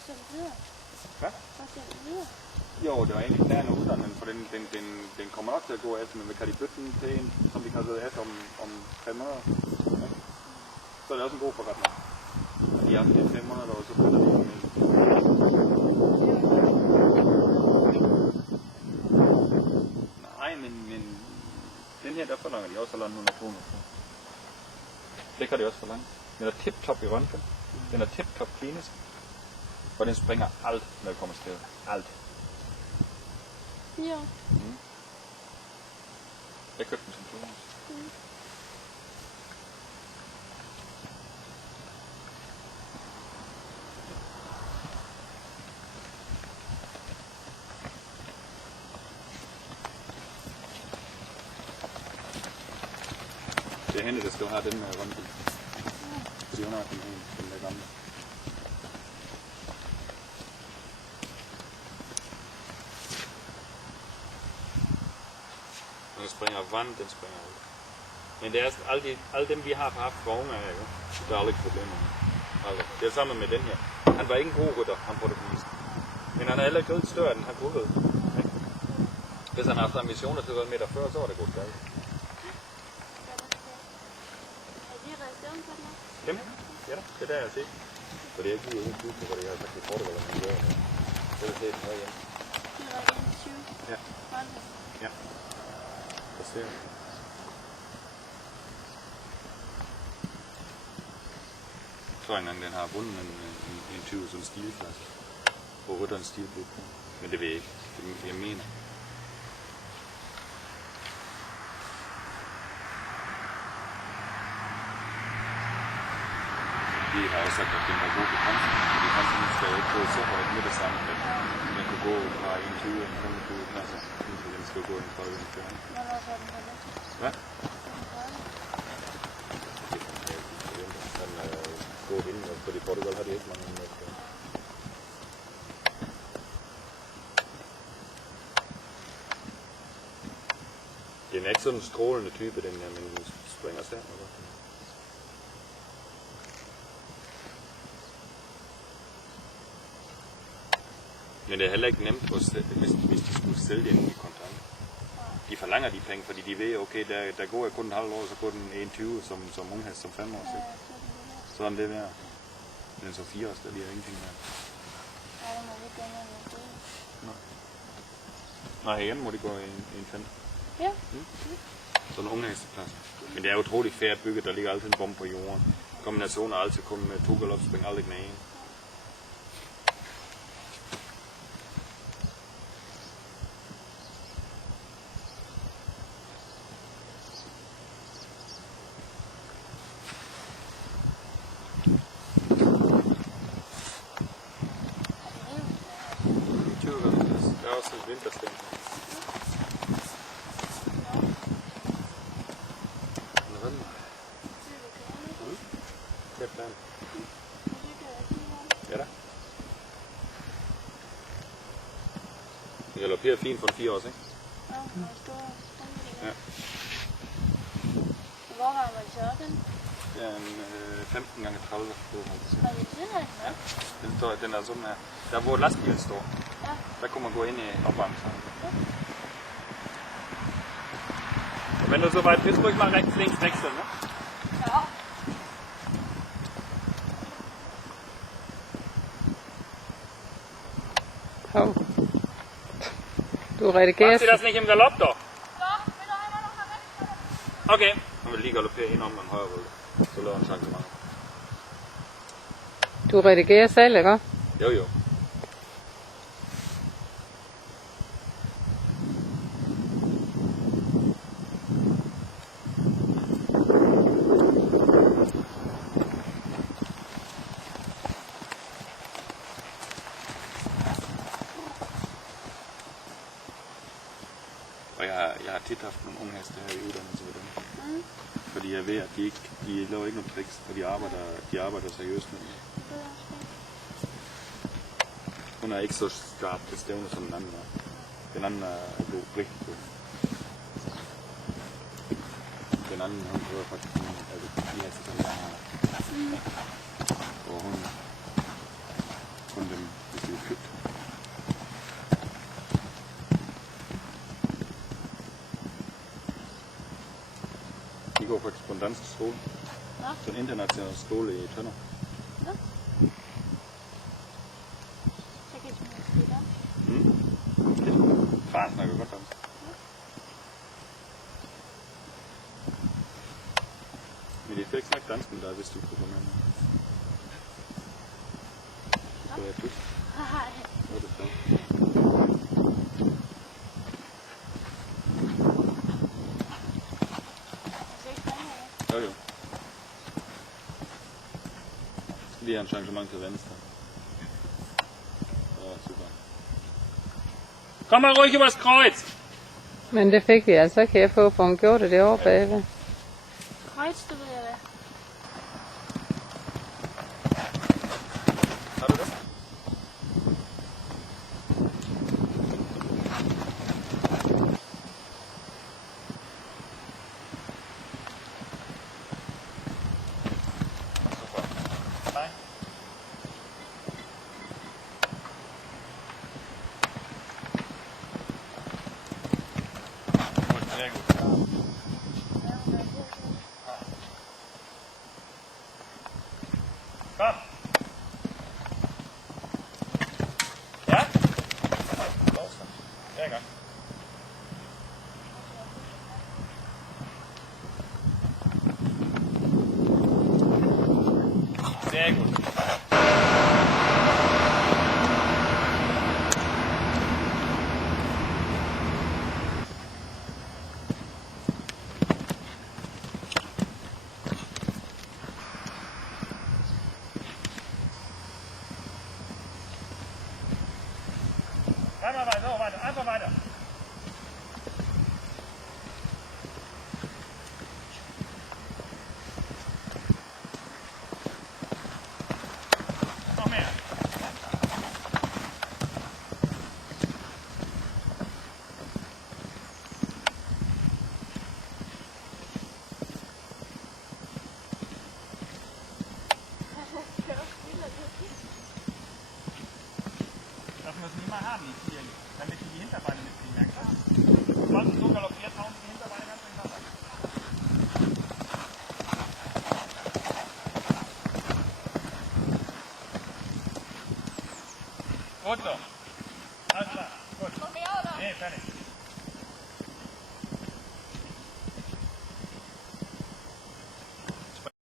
Fortsætter videre. Hvad? Fortsætter videre. Jo, det var egentlig den uddannelse, for den kommer nok til at gå efter, men vi kan de bytte den til en, som vi kan gå efter om 5 år. Ja. Så er det også en god forretning. Og de har haft det 500 år, så bytter de den ind. Nej, men den her, der forlanger de også 100 kroner for. Det kan de også forlange. Den er tip-top i røntgen. Den er tip-top klinisk. Og den springer alt, når det kommer til alt. Ja. Mm. Jeg købte den som 2 år. Mm. Det er hende, der skal have den med røntgen. Fordi hun har den der gamle. Den springer vand, den springer ud. Men det er alle dem, vi har haft for unge, jo. Der er aldrig problemer med. Aldrig. Det er sammen med den her. Han var ikke en god rytter, han protagonist. Men han er heller ikke større, end han kunne have. Hvis han har haft ambitioner til 1 meter før, så var det godt galt. Dem? Ja da, det er der jeg har set. For det er ikke lige uden klub, hvor det har sagt i Portugal, at man gør det. Så vil jeg se den her igen. Det var 21. Ja. Ja. Så ser jeg. Jeg tror ikke, den har vundet en 20 som stilklasse. På rytterens stilbud på. Men det ved jeg ikke. Det jeg mener. De har også sagt, at den var god på kampen, fordi kampen skal jo ikke gå så højt med det samme, at den kunne gå fra 21 og 25 klasser, indtil den skal gå en 30 og 40. Hvad? Den er gået inden, fordi Portugal har de ikke mange med. Den er ikke sådan en strålende type, den her, men den springer stærkt. Men det er heller ikke nemt, hvis de skulle sælge den i kontant. De forlanger de penge, fordi de ved, okay, der går jeg kun en halv år, så går den 21 som unghest som 5 år siden. Sådan det værd. Den så 4 år, der bliver ingenting værd. Nej, igen må de gå i en 5. Ja. Sådan en unghesteplads. Men det er utroligt færdigt bygget, der ligger altid en bombe på jorden. Kombinationer er altid kun med 2 galopspring, aldrig den ene. Der er også et vintersten. Ja da. Det galopperer fint for en 4 år, ikke? Ja. Hvor var man så den? Det er en 15 gange 30. Var det det her? Ja. Den er sådan her. Der hvor lastbilen står. Ja. Der kunne man gå ind i opvarmningen. Ja. Wenn du so weit bist, ruhig mal rechts, links wechseln, ne? Ja. Hov. Du redigerer. Macht sie das nicht im Galopp doch? Doch, vil du have mig nok rechts? Okay. Han vil lige galoppere ind om en højre rulle. Så laver han chance mange. Du redigerer selv, ikke? Jo. Og jeg har tit haft nogle unge heste her i uddannelse ved dem. Mm. Fordi jeg ved, at de laver ikke noget tricks, og de arbejder seriøst med det. Hun er ikke så skarp til stævne som den anden er. Den anden er rigtig god. Den anden, hun prøver faktisk de heste, som jeg har. Og hun dem går på korrespondensskole. Nå. Så en international skole i Tønder. Nå. Så kan jeg smide det Faren snakker godt dansk. Men de skal ikke snakke dansk med dig, hvis du kunne komme med. Du skal være tysk. Hej. Så er det så. Jo, jo. Skal lige have en changement til venstre. Ja, super. Kom mal ruhig übers Kreuz! Men det fik vi altså ikke her på, for hun gjorde det over bagved. Kreuz, du ved jeg hvad. Har du det? Super. Nej. Sehr gut. Komm. Ja? Los dann. Sehr gut. Sehr gut. Einmal weiter, so weiter, einfach weiter. Noch mehr. Das müssen die mal haben, die Tiere, damit die Hinterbeine mitkriegen, merkst du? Sobald du so galoppiert, hauen die Hinterbeine ganz durcheinander. Gut so.